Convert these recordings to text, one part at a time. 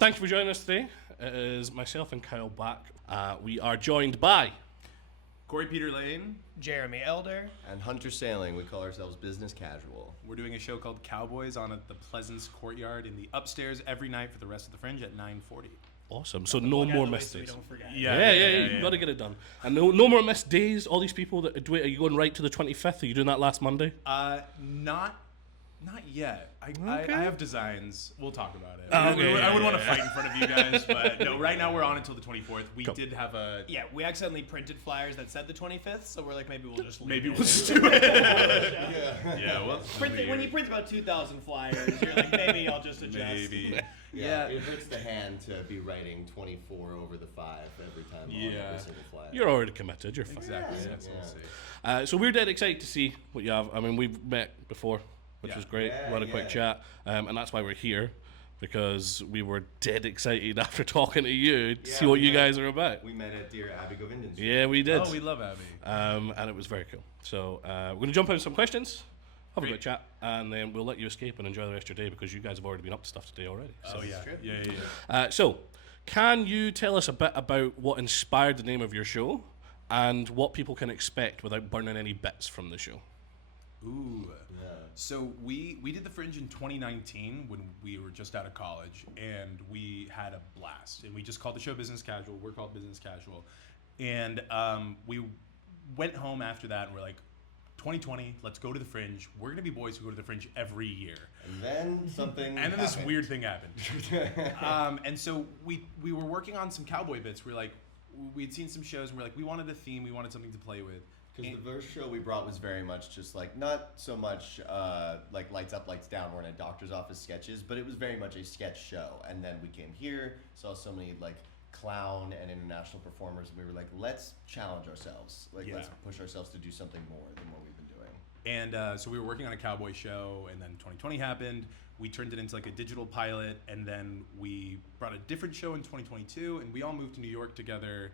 Thank you for joining us today. It is myself and Kyle back. We are joined by Corey Peter Lane, Jeremy Elder, and Hunter Sailing. We call ourselves Business Casual. We're doing a show called Cowboys on at the Pleasance Courtyard in the upstairs every night for the rest of the Fringe at 9:40. Awesome. So no more missed days. Don't forget. Yeah. You got to get it done. And no more missed days. All these people that do it. Are you going right to the 25th? Are you doing that last Monday? Not yet. I have designs. We'll talk about it. I wouldn't want to fight in front of you guys, but no. Right now we're on until the 24th. We did have a we accidentally printed flyers that said the 25th, so we're like, maybe we'll just do it. Well, when you print about 2,000 flyers, you're like, maybe I'll just adjust. Maybe. Yeah, it hurts the hand to be writing 24 over the 5 every time on every single flyer. You're already committed. You're fine. Exactly. Yeah. We'll see. So we're dead excited to see what you have. I mean, we've met before, which was great. We had a quick chat, and that's why we're here, because we were dead excited after talking to you to see what you guys are about. We met at Dear Abby Govindan. Yeah, we did. Oh, we love Abby. And it was very cool. So we're going to jump into some questions, have a good chat, and then we'll let you escape and enjoy the rest of your day, because you guys have already been up to stuff today already. So. Oh, yeah. So, can you tell us a bit about what inspired the name of your show and what people can expect without burning any bits from the show? Ooh. Yeah. So we did the Fringe in 2019 when we were just out of college, and we had a blast. And we just called the show Business Casual. We're called Business Casual. And we went home after that, and we're like, 2020, let's go to the Fringe. We're going to be boys who go to the Fringe every year. And then something And then this weird thing happened. And so we were working on some cowboy bits. We'd seen some shows, and we're like, we wanted a theme. We wanted something to play with. Because the first show we brought was very much just like, not so much like lights up, lights down, we're in a doctor's office sketches, but it was very much a sketch show. And then we came here, saw so many like clown and international performers, and we were like, let's challenge ourselves. Let's push ourselves to do something more than what we've been doing. And so we were working on a cowboy show, and then 2020 happened. We turned it into like a digital pilot, and then we brought a different show in 2022, and we all moved to New York together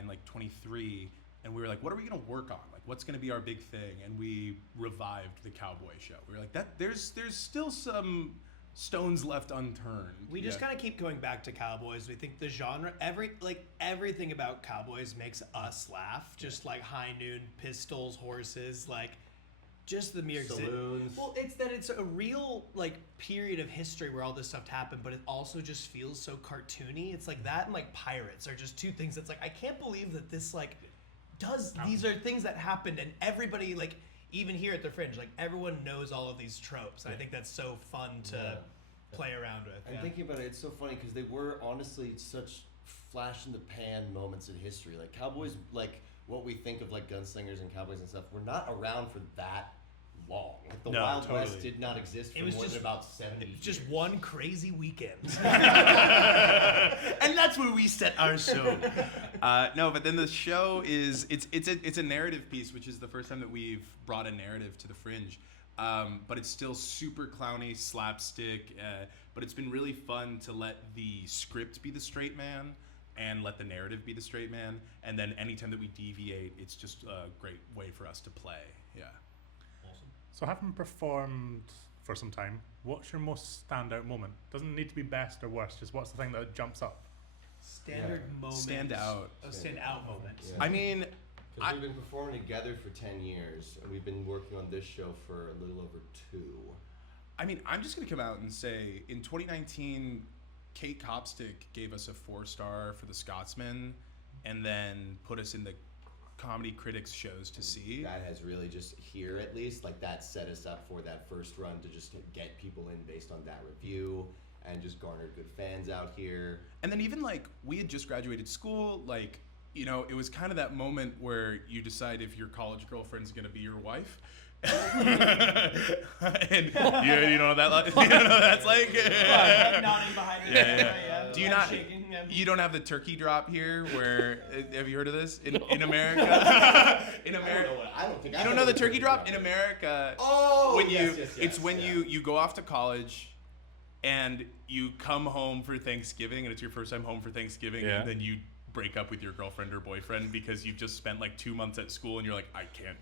in like 23. And we were like, what are we going to work on? Like, what's going to be our big thing? And we revived the cowboy show. We were like, there's still some stones left unturned. We just kind of keep going back to Cowboys. We think the genre, everything about Cowboys makes us laugh. Just like high noon, pistols, horses, like just the mere saloons. Well, it's a real like period of history where all this stuff happened, but it also just feels so cartoony. It's like that and like pirates are just two things that's like, I can't believe that this like these are things that happened, and everybody, like even here at the Fringe, like everyone knows all of these tropes, and I think that's so fun to play around with. And thinking about it, it's so funny because they were honestly such flash in the pan moments in history. Like Cowboys, like what we think of like gunslingers and cowboys and stuff, were not around for that long. Like the Wild West did not exist for more than about 70 years. Just one crazy weekend. And that's where we set our show. No, but then the show is it's a narrative piece, which is the first time that we've brought a narrative to the Fringe. But it's still super clowny, slapstick. But it's been really fun to let the script be the straight man and let the narrative be the straight man. And then anytime that we deviate, it's just a great way for us to play. Yeah. So having performed for some time, what's your most standout moment? Doesn't need to be best or worst, just what's the thing that jumps up? Standard moment. Stand out. Stand out moment. Yeah. I mean, because we've been performing together for 10 years, and we've been working on this show for a little over 2. I mean, I'm just going to come out and say, in 2019, Kate Copstick gave us a 4-star for The Scotsman, and then put us in the comedy critics shows to see. That has really just here at least, like that set us up for that first run to just get people in based on that review and just garnered good fans out here. And then even like we had just graduated school, like, you know, it was kind of that moment where you decide if your college girlfriend's gonna be your wife. And you know that you know that's like nodding behind me. Do you not shaking. You don't have the turkey drop here where have you heard of this in America? In America, I don't think you don't know the turkey drop in America. Oh, when yes, it's when you go off to college and you come home for Thanksgiving, and it's your first time home for Thanksgiving, and then you break up with your girlfriend or boyfriend because you've just spent like 2 months at school and you're like, I can't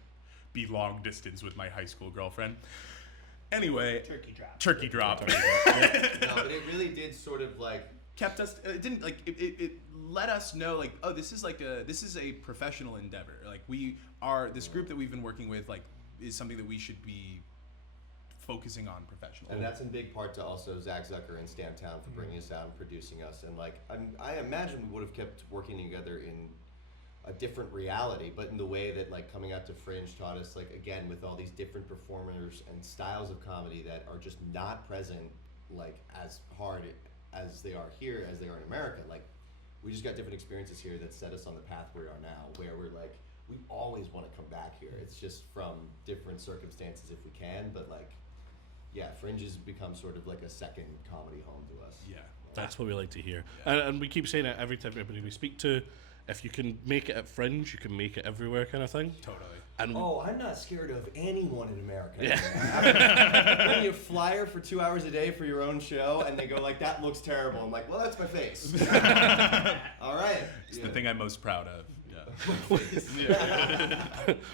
be long distance with my high school girlfriend. Anyway, Turkey drop. No, but it really did sort of like kept us. It didn't like it let us know like, oh, this is a professional endeavor. Like this group that we've been working with like is something that we should be focusing on professionally. And that's in big part to also Zach Zucker and Stamp Town for bringing us out and producing us. And like I imagine we would have kept working together in a different reality, but in the way that like coming out to Fringe taught us, like again with all these different performers and styles of comedy that are just not present like as hard as they are here as they are in America. Like we just got different experiences here that set us on the path we are now, where we're like we always want to come back here. It's just from different circumstances if we can, but like yeah, Fringe has become sort of like a second comedy home to us. Yeah. That's what we like to hear. And we keep saying it every time everybody we speak to. If you can make it at Fringe, you can make it everywhere, kind of thing. Totally. And I'm not scared of anyone in America. Yeah. When you flyer for 2 hours a day for your own show, and they go like, "That looks terrible." I'm like, "Well, that's my face." All right. It's the thing I'm most proud of.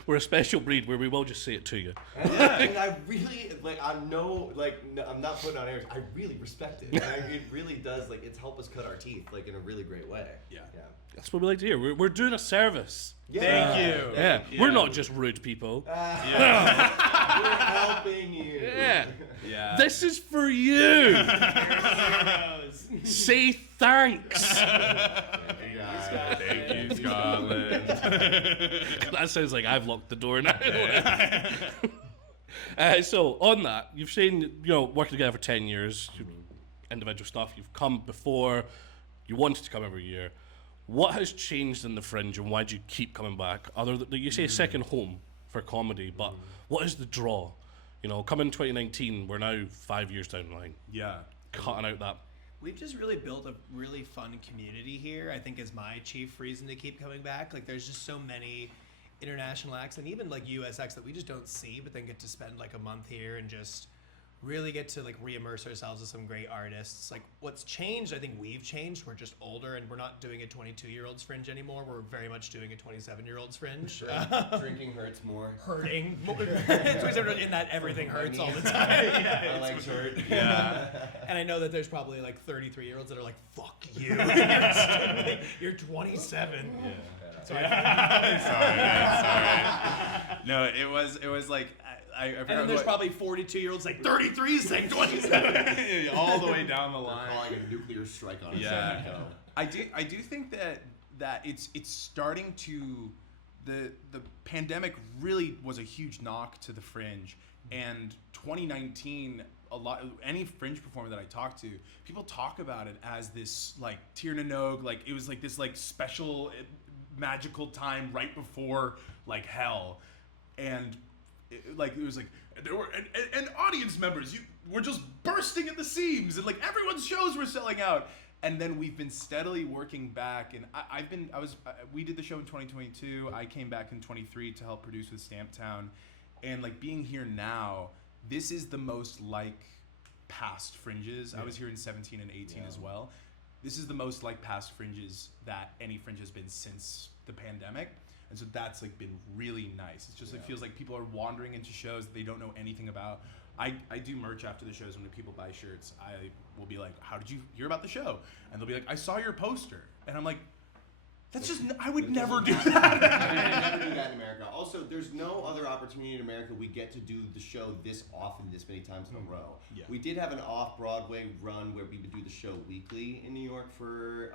we're a special breed where we will just say it to you. And I really I'm not putting on airs. I really respect it. It really does it's helped us cut our teeth in a really great way. Yeah. That's what we like to hear. We're doing a service. Yeah. Thank you. Yeah. We're not just rude people. We're helping you. Yeah. This is for you. Say thanks. Thank you, Scotland. That sounds like I've locked the door now. So on that, you've seen working together for 10 years, individual stuff. You've come before. You wanted to come every year. What has changed in the Fringe, and why do you keep coming back? Other than you say second home for comedy, but what is the draw? Coming 2019, we're now 5 years down the line. Yeah. Cutting out that. We've just really built a really fun community here, I think is my chief reason to keep coming back. There's just so many international acts and even US acts that we just don't see, but then get to spend a month here and just really get to re-immerse ourselves with some great artists. What's changed, I think we've changed. We're just older and we're not doing a 22-year-old's Fringe anymore. We're very much doing a 27-year-old's Fringe. Drinking hurts more. Hurting. 27 in that everything hurts all the time. My legs hurt. Yeah. And I know that there's probably 33-year-olds that are like, fuck you. You're 27. Yeah. Sorry. Sorry. No, it was like I and then there's probably 42-year-olds 33 saying 27. all the way down the line. Calling a nuclear strike on us. Yeah. I do think that it's starting to the pandemic really was a huge knock to the Fringe, and 2019 any Fringe performer that I talk to, people talk about it as this Tir na Nog, it was this special magical time right before hell, and it was there were and audience members were just bursting at the seams, and everyone's shows were selling out. And then we've been steadily working back, and we did the show in 2022. I came back in 23 to help produce with Stamp Town, and being here now, this is the most past Fringes. I was here in 17 and 18 as well. This is the most past Fringes that any Fringe has been since the pandemic. And so that's been really nice. It's just it feels like people are wandering into shows that they don't know anything about. I do merch after the shows. When people buy shirts, I will be like, "How did you hear about the show?" And they'll be like, "I saw your poster." And I'm like, "That's just I would never do that." I would never do that in America. Also, there's no other opportunity in America we get to do the show this often, this many times in a row. Yeah. We did have an off-Broadway run where we would do the show weekly in New York for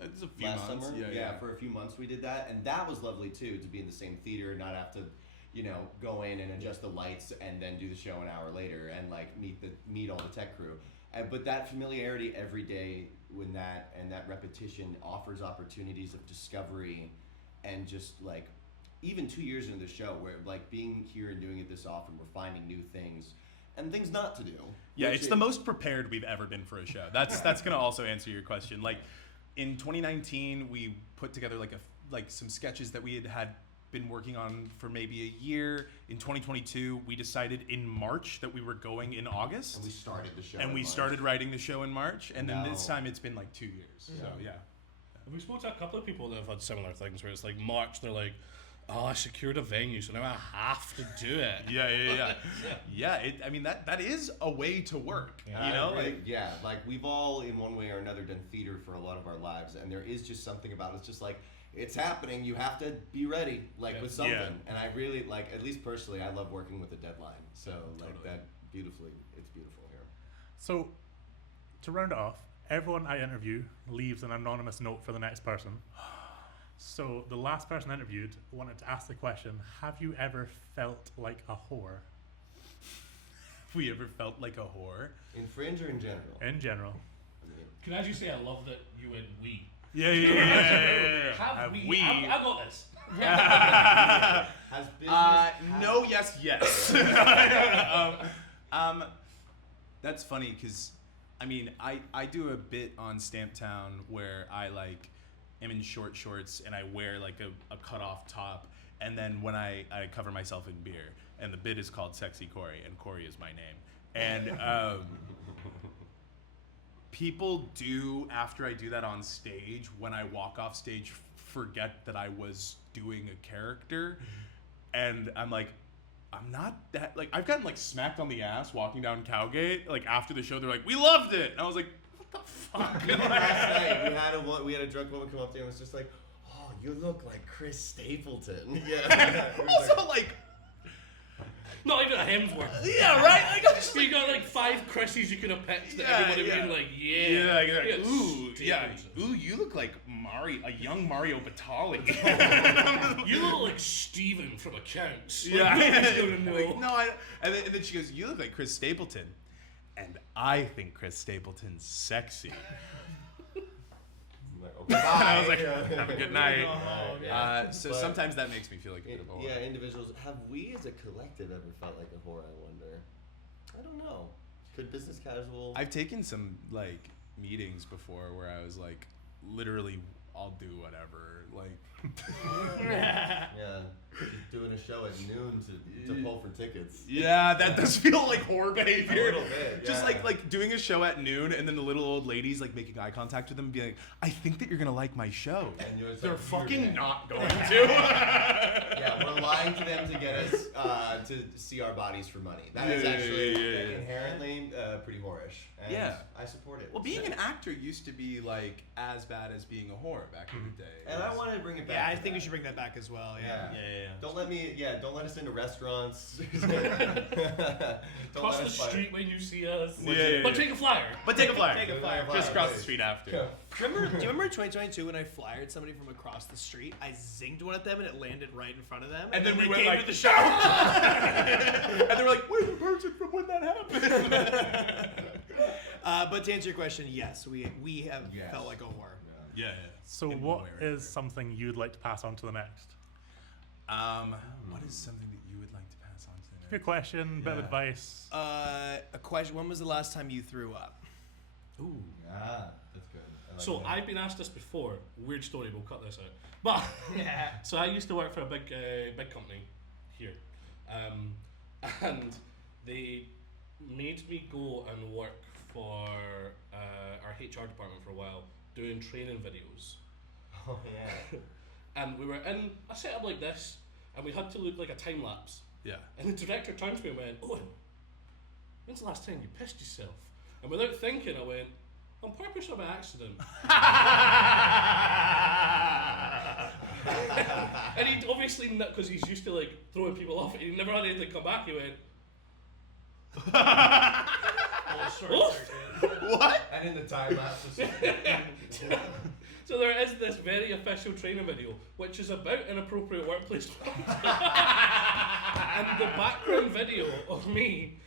It's a few last months. summer. Yeah, for a few months we did that, and that was lovely too, to be in the same theater, not have to go in and adjust the lights and then do the show an hour later and meet all the tech crew. But that familiarity every day when that repetition offers opportunities of discovery, and just even 2 years into the show where being here and doing it this often, we're finding new things and things not to do. Yeah, it's the most prepared we've ever been for a show. That's gonna also answer your question. In 2019, we put together some sketches that we had been working on for maybe a year. In 2022, we decided in March that we were going in August. And we started the show. And we started writing the show in March. And then this time it's been 2 years. Yeah. So yeah. We spoke to a couple of people that have had similar things where it's March, they're like, "Oh, I secured a venue, so now I have to do it." Yeah. Yeah, that is a way to work. We've all in one way or another in theater for a lot of our lives, and there is just something about it's just like it's happening. You have to be ready, with something. Yeah. And I really like, at least personally, I love working with a deadline. So that beautifully, it's beautiful here. So, to round it off, everyone I interview leaves an anonymous note for the next person. So, the last person interviewed wanted to ask the question, have you ever felt like a whore? Have we ever felt like a whore? In Fringe or in general? In general. Can I just say I love that you went we. Yeah. Have we? I got this. Has business no, yes. That's funny because, I mean, I do a bit on Stamptown where I like am in short shorts and I wear like a cut off top, and then when I cover myself in beer, and the bit is called Sexy Corey, and Corey is my name, and people do, after I do that on stage, when I walk off stage, forget that I was doing a character, and I'm like, I'm not that, like, I've gotten like smacked on the ass walking down Cowgate, like after the show, they're like, we loved it, and I was like, what the fuck? Last night we had a drunk woman come up to me and was just like, oh, you look like Chris Stapleton. Yeah. Also, like, Not even a Hemsworth. yeah, right? Like, I'm just So you got like 5 Chrissies you could have picked that Yeah, everybody would yeah. have been like, yeah, you're like, yeah, ooh, yeah, Stevenson. ooh, you look like a young Mario Batali. You look like Steven from Accounts. Yeah, Like, nobody's gonna know. like, no, and then she goes, you look like Chris Stapleton, and I think Chris Stapleton's sexy. I was like, have a good night. So sometimes that makes me feel like a bit of a whore. Yeah, individuals. Have we as a collective ever felt like a whore, I wonder? I don't know. Could business casual... I've taken some like meetings before where I was like, literally, I'll do whatever. Like, yeah. Doing a show at noon to pull for tickets. yeah, that does feel like whore behavior. A little bit, Just yeah. like doing a show at noon, and then the little old ladies like making eye contact with them and being like, I think that you're gonna like my show. And you're just They're like, fucking "You're not going to. Yeah, we're lying to them to get us to see our bodies for money. That is Yeah, actually yeah. inherently pretty whorish. And Yeah. I support it. Well, being an actor used to be like as bad as being a whore back in the day. And I wanted to bring it back. Yeah, I to think we that. should bring that back as well. Yeah. Yeah. Don't let us into restaurants. Don't Cross let the us fight. street when you see us. Yeah. But take a flyer. But take a flyer. Take a flyer. Just cross the street after. Yeah. Do you remember in 2022 when I flyered somebody from across the street? I zinged one at them and it landed right in front of them. And then we they went came like to the show. and they were like, "Where's the person from when that happened?" But to answer your question, yes, we have Yes. felt like a whore. Yeah. So, In what where? is something you'd like to pass on to the next? What is something that you would like to pass on to the Good question, bit of Yeah. advice. A question: when was the last time you threw up? Ooh. Ah, that's good. I like So that. I've been asked this before. Weird story. We'll cut this out. But Yeah. so I used to work for a big company here, and they made me go and work for our HR department for a while, doing training videos. Oh yeah. And we were in a setup like this, and we had to look like a time lapse. Yeah. And the director turned to me and went, "Owen, when's the last time you pissed yourself?" And without thinking, I went, "On purpose or by accident?" And he obviously, because he's used to like throwing people off, he never had anything come back. He went, "Oh." What? And in the time lapse. So there is this very official training video, which is about inappropriate workplace. And the background video of me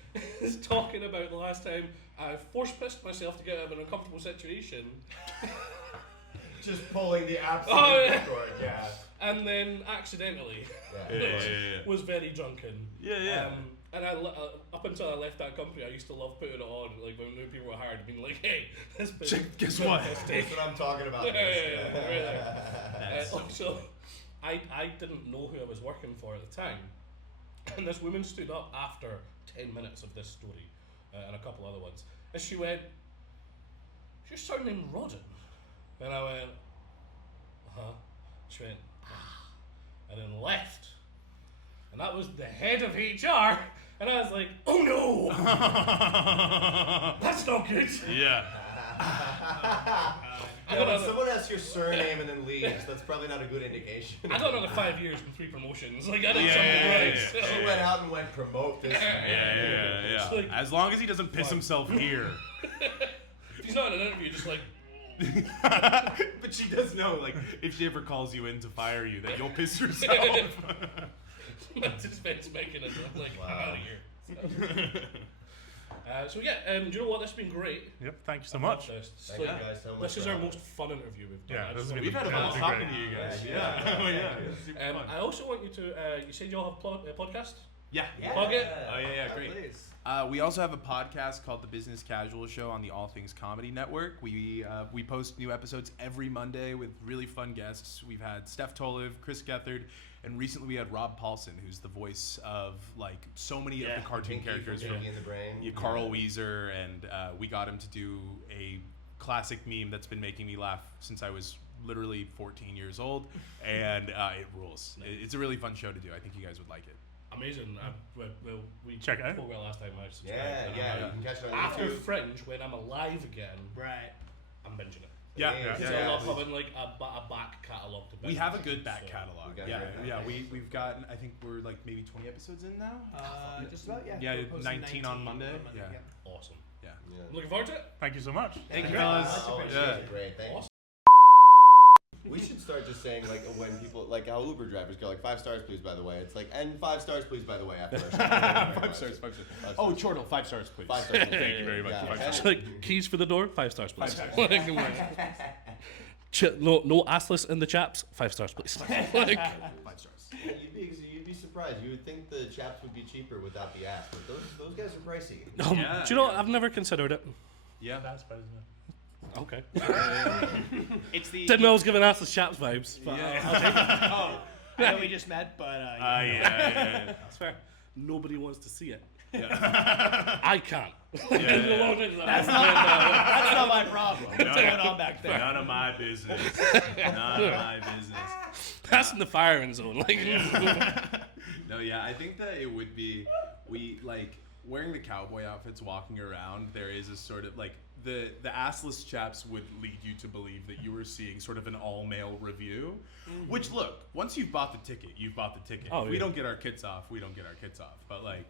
is talking about the last time I force pissed myself to get out of an uncomfortable situation. Just pulling the absolute Oh, yeah. cord, yeah. And then accidentally was very drunken. Yeah. And up until I left that company, I used to love putting it on, like when new people were hired, being like, "Hey, this bitch, Guess what? That's what I'm talking about. So I didn't know who I was working for at the time, and this woman stood up after 10 minutes of this story and a couple other ones, and she went, "Is your surname Rodden?" And I went, "Uh-huh." She went, "Ah," and then left. And that was the head of HR, and I was like, "Oh no, that's not good." Yeah. your surname and then leaves, that's probably not a good indication. I got another 5 years and 3 promotions. Like I did Yeah, something yeah, right. yeah. So. She went out and went promote this man. Yeah. It's like- As long as he doesn't piss himself here. If he's not in an interview, just like But she does know, like, if she ever calls you in to fire you, that you'll piss yourself. that's his defense mechanism. Like I'm Wow. out of here. So yeah, do you know what? This has been great. Yep, thank you so much. Thank you guys so much. This is for our having most us. fun interview we've done. Yeah, I this just is wanna We've be- had a Yeah, lot it's talking great. to you guys. Yeah. Oh, yeah. It's super fun. I also want you to. You said you all have a podcast. Yeah. Plug it. Oh, yeah, great. Please. We also have a podcast called The Business Casual Show on the All Things Comedy Network. We post new episodes every Monday with really fun guests. We've had Steph Tolev, Chris Gethard, and recently we had Rob Paulson, who's the voice of like so many of the cartoon characters from Pinky in the Brain. Carl Weezer, and we got him to do a classic meme that's been making me laugh since I was literally 14 years old, and it rules. It's a really fun show to do. I think you guys would like it. Amazing. We Check it out. spoke about last time. I subscribed, Yeah, and yeah. I'm, You can catch it on After YouTube. Fringe, when I'm alive again, Right. I'm binging it. Yeah, Yeah. Because I love having like a back catalogue to binge. We have a good back So- catalog. We got Yeah, great yeah. back We've gotten. I think we're like maybe 20 episodes in now. Just about, yeah. Yeah, We're posting 19 on Monday. Yeah. Awesome. Yeah. Yeah. I'm looking forward to it. Thank you so much. Thank you, you. fellas. Much Oh, appreciated. Yeah. yeah. Great. Thank you. Awesome. We should start just saying like when people like how Uber drivers go like 5 stars please by the way. It's like and 5 stars please by the way after our show. Thank you very much. 5 stars. Five Oh, stars. Chortle, 5 stars, please. 5 stars. Thank you very much. Yeah. 5 stars. It's like keys for the door, 5 stars, please. No assless in the chaps, 5 stars, please. Like, 5 stars. You'd be surprised. You would think the chaps would be cheaper without the ass, but those guys are pricey. Yeah, do you know what? yeah. I've never considered it. Yeah. That's fine, isn't it? Okay. It's the. Didn't know I was giving assless chaps vibes. But Oh, I know we just met, but Yeah. that's fair. Nobody wants to see it. Yeah. I can't. that's not my problem. What's going on back there? None of my business. None of my business. That's in the firing zone. Like, No, yeah, I think that it would be like wearing the cowboy outfits, walking around. There is a sort of like the assless chaps would lead you to believe that you were seeing sort of an all male review. Which look, once you've bought the ticket, you've bought the ticket. Oh, If we yeah. don't get our kits off, we don't get our kits off. But like,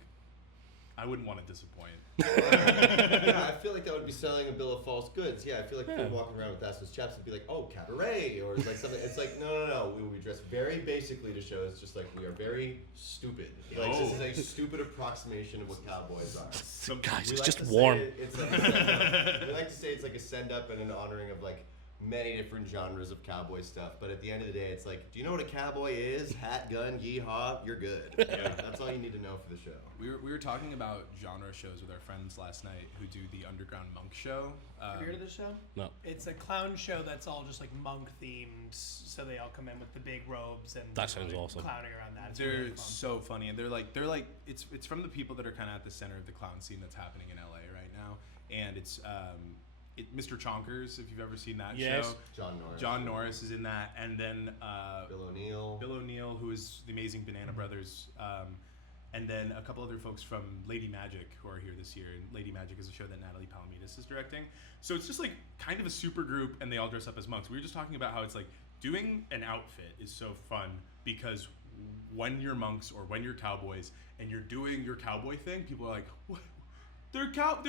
I wouldn't want to disappoint. Yeah, I feel like that would be selling a bill of false goods. Yeah, I feel like people walking around with assless chaps would be like, oh, cabaret, or it's like something. It's like, no. We dress very basically to show it's just like we are very stupid. Like this is a stupid approximation of what cowboys are. guys, We it's like just to say warm. it's like a send-up. We like to say it's like a send up and an honoring of like many different genres of cowboy stuff. But at the end of the day, it's like, do you know what a cowboy is? Hat, gun, yeehaw, you're good. Like, that's all you need to know for the show. We were talking about genre shows with our friends last night who do the Underground Monk Show. Have you heard of this show? No. It's a clown show that's all just like monk themed. So they all come in with the big robes and That sounds awesome. clowning around that. It's They're really fun. so funny, and they're like it's from the people that are kind of at the center of the clown scene that's happening in LA right now, and it's Mr. Chonkers, if you've ever seen that Yes. show. John Norris. John Norris is in that, and then Bill O'Neill. who is the amazing Banana Brothers, and then a couple other folks from Lady Magic who are here this year. And Lady Magic is a show that Natalie Palamides is directing. So it's just like kind of a super group, and they all dress up as monks. We were just talking about how it's like doing an outfit is so fun because when you're monks or when you're cowboys and you're doing your cowboy thing, people are like, what? They're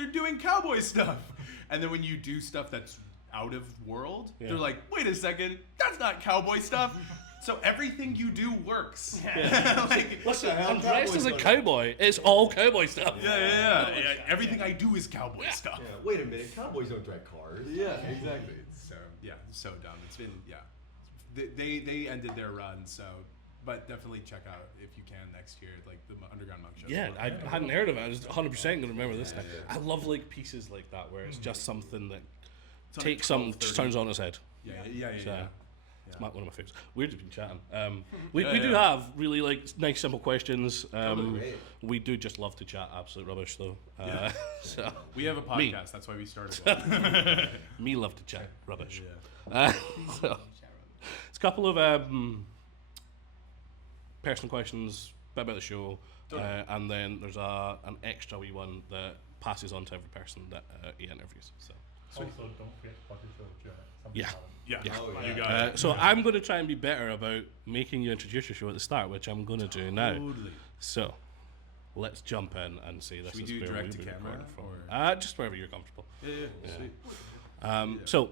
doing cowboy stuff. And then when you do stuff that's out of world, they're like, wait a second, that's not cowboy stuff. So everything you do works. Like, Listen, the hell? I'm dressed Cowboys as a don't- cowboy. It's all cowboy stuff. yeah. Everything I do is cowboy stuff. Yeah, wait a minute, cowboys don't drive cars. Yeah, exactly. So yeah, so dumb. It's been They ended their run, so but definitely check out if you can next year, like the Underground Monk Show. Yeah, I hadn't heard of it. I was 100% going to remember this time. I love like pieces like that where it's just something that It's on takes at something, 12:30. turns on its head. Yeah. So, it's one of my favorites. We've just been chatting. We do have really like nice simple questions. Great. We do just love to chat absolute rubbish though. So We have a podcast. Me. That's why we started one. me love to chat rubbish. Yeah. So it's a couple of personal questions, bit about the show, and then there's an extra wee one that passes on to every person that he interviews. So Also, don't forget to plug your show during it. Somebody Yeah. tell them. Yeah. Oh, yeah. You got it. So I'm going to try and be better about making you introduce your show at the start, which I'm going to do now. Totally. So let's jump in and see this Should we is do where direct we'll to be camera, recording from. or- Just wherever you're comfortable. Yeah, sweet. So